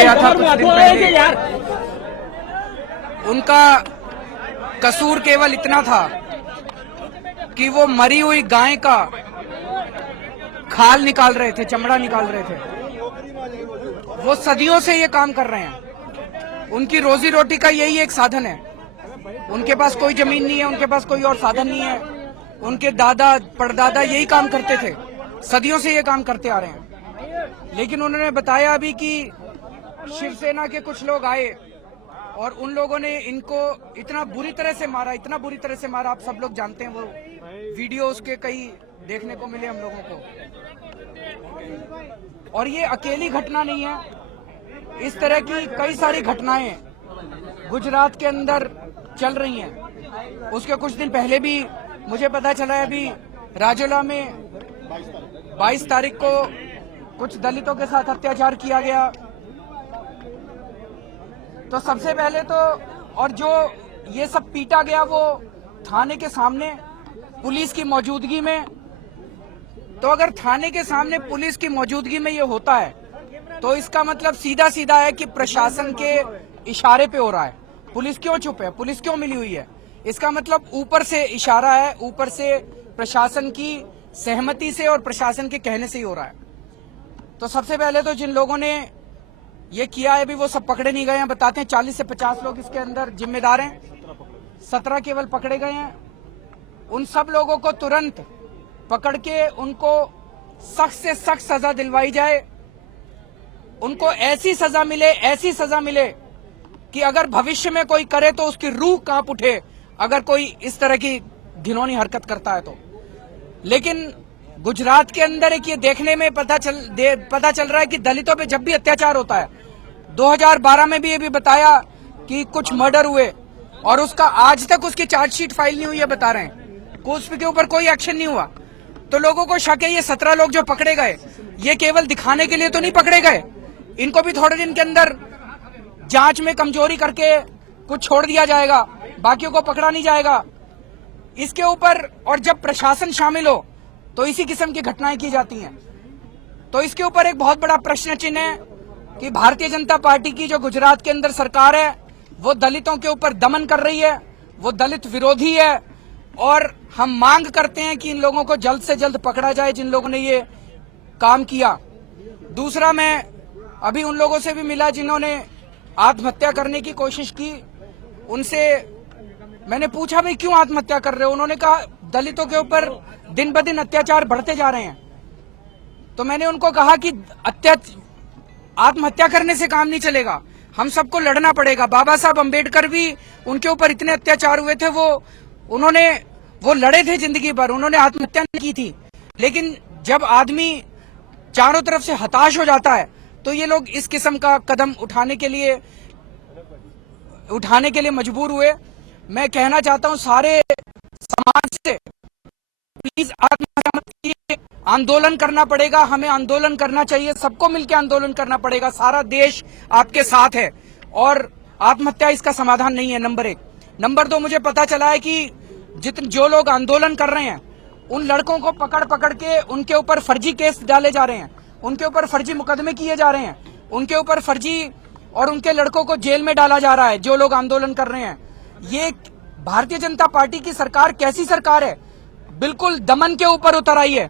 गया था कुछ दिन पहले, उनका कसूर केवल इतना था कि वो मरी हुई गाय का खाल निकाल रहे थे, चमड़ा निकाल रहे थे। वो सदियों से ये काम कर रहे हैं। उनकी रोजी रोटी का यही एक साधन है। उनके पास कोई जमीन नहीं है, उनके पास कोई और साधन नहीं है। उनके दादा परदादा यही काम करते थे, सदियों से ये काम करते आ रहे हैं। लेकिन उन्होंने बताया अभी कि शिवसेना के कुछ लोग आए और उन लोगों ने इनको इतना बुरी तरह से मारा, इतना बुरी तरह से मारा। आप सब लोग जानते हैं, वो वीडियो उसके कई देखने को मिले हम लोगों को। और ये अकेली घटना नहीं है, इस तरह की कई सारी घटनाएं गुजरात के अंदर चल रही हैं। उसके कुछ दिन पहले भी मुझे पता चला है, अभी राजौला में 22 तारीख को कुछ दलितों के साथ अत्याचार किया गया। तो सबसे पहले तो, और जो ये सब पीटा गया वो थाने के सामने पुलिस की मौजूदगी में। तो अगर थाने के सामने पुलिस की मौजूदगी में ये होता है तो इसका मतलब सीधा सीधा है कि प्रशासन के इशारे पे हो रहा है। पुलिस क्यों चुप है, पुलिस क्यों मिली हुई है? इसका मतलब ऊपर से इशारा है, ऊपर से प्रशासन की सहमति से और प्रशासन के कहने से ही हो रहा है। तो सबसे पहले तो जिन लोगों ने ये किया है, अभी वो सब पकड़े नहीं गए हैं। बताते हैं 40 से 50 लोग इसके अंदर जिम्मेदार हैं, 17 केवल पकड़े गए हैं। उन सब लोगों को तुरंत पकड़ के उनको सख्त से सख्त सजा दिलवाई जाए। उनको ऐसी सजा मिले, ऐसी सजा मिले कि अगर भविष्य में कोई करे तो उसकी रूह कांप उठे, अगर कोई इस तरह की घिनौनी हरकत करता है तो। लेकिन गुजरात के अंदर एक ये देखने में पता चल रहा है कि दलितों पे जब भी अत्याचार होता है, 2012 में भी ये भी बताया कि कुछ मर्डर हुए और उसका आज तक उसकी चार्जशीट फाइल नहीं हुई है, बता रहे हैं। उसके ऊपर कोई एक्शन नहीं हुआ। तो लोगों को शक है ये 17 लोग जो पकड़े गए, ये केवल दिखाने के लिए तो नहीं पकड़े गए। इनको भी थोड़े दिन के अंदर जांच में कमजोरी करके कुछ छोड़ दिया जाएगा, बाकियों को पकड़ा नहीं जाएगा। इसके ऊपर और जब प्रशासन शामिल हो तो इसी किस्म की घटनाएं की जाती हैं। तो इसके ऊपर एक बहुत बड़ा प्रश्न चिन्ह है कि भारतीय जनता पार्टी की जो गुजरात के अंदर सरकार है वो दलितों के ऊपर दमन कर रही है, वो दलित विरोधी है। और हम मांग करते हैं कि इन लोगों को जल्द से जल्द पकड़ा जाए जिन लोगों ने ये काम किया। दूसरा, मैं अभी उन लोगों से भी मिला जिन्होंने आत्महत्या करने की कोशिश की। उनसे मैंने पूछा भाई क्यों आत्महत्या कर रहे हो? उन्होंने कहा दलितों के ऊपर दिन ब दिन अत्याचार बढ़ते जा रहे हैं। तो मैंने उनको कहा कि आत्महत्या करने से काम नहीं चलेगा, हम सबको लड़ना पड़ेगा। बाबा साहब अंबेडकर भी, उनके ऊपर इतने अत्याचार हुए थे, वो लड़े थे जिंदगी भर, उन्होंने आत्महत्या नहीं की थी। लेकिन जब आदमी चारों तरफ से हताश हो जाता है तो ये लोग इस किस्म का कदम उठाने के लिए मजबूर हुए। मैं कहना चाहता हूं सारे समाज से, प्लीज आत्महत्या मत कीजिए, आंदोलन करना पड़ेगा, हमें आंदोलन करना चाहिए, सबको मिलकर आंदोलन करना पड़ेगा। सारा देश आपके साथ है और आत्महत्या इसका समाधान नहीं है, नंबर 1। नंबर 2, मुझे पता चला है कि जो लोग आंदोलन कर रहे हैं उन लड़कों को पकड़ के उनके ऊपर फर्जी केस डाले जा रहे हैं, उनके ऊपर फर्जी मुकदमे किए जा रहे हैं, उनके ऊपर फर्जी, और उनके लड़कों को जेल में डाला जा रहा है जो लोग आंदोलन कर रहे हैं। ये भारतीय जनता पार्टी की सरकार कैसी सरकार है? बिल्कुल दमन के ऊपर उतर आई है।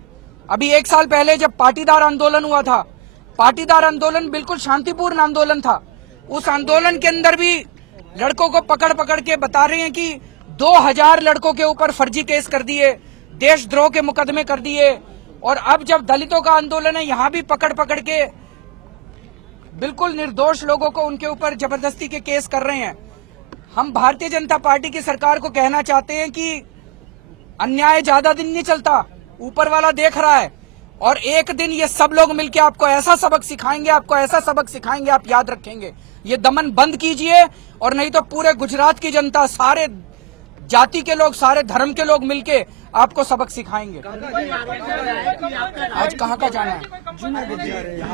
अभी 1 साल पहले जब पाटीदार आंदोलन हुआ था, पाटीदार आंदोलन बिल्कुल शांतिपूर्ण आंदोलन था। उस आंदोलन के अंदर भी लड़कों को पकड़ के बता रहे हैं कि 2000 लड़कों के ऊपर फर्जी केस कर दिए, देशद्रोह के मुकदमे कर दिए। और अब जब दलितों का आंदोलन है, यहां भी पकड़ के बिल्कुल निर्दोष लोगों को उनके ऊपर जबरदस्ती के केस कर रहे हैं। हम भारतीय जनता पार्टी की सरकार को कहना चाहते हैं कि अन्याय ज्यादा दिन नहीं चलता, ऊपर वाला देख रहा है और एक दिन ये सब लोग मिलकर आपको ऐसा सबक सिखाएंगे, आप याद रखेंगे। ये दमन बंद कीजिए और नहीं तो पूरे गुजरात की जनता, सारे जाति के लोग, सारे धर्म के लोग मिलके आपको सबक सिखाएंगे। आज कहाँ का जाना है?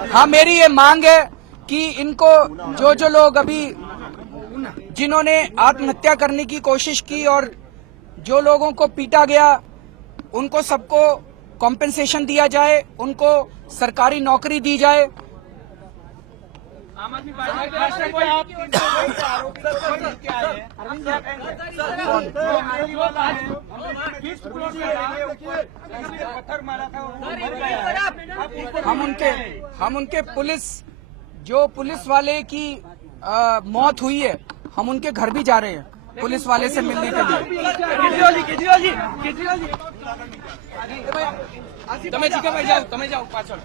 हाँ, मेरी ये मांग है कि इनको जो लोग अभी जिन्होंने आत्महत्या करने की कोशिश की और जो लोगों को पीटा गया, उनको सबको कॉम्पेंसेशन दिया जाए, उनको सरकारी नौकरी दी जाए। आम आदमी पार्टी के कोई आप आरोपी के आए हैं पत्थर मारा था हम उनके पुलिस जो पुलिस वाले की मौत हुई है, हम उनके घर भी जा रहे हैं पुलिस वाले से मिलने के लिए। તમે જાઓ પાછળ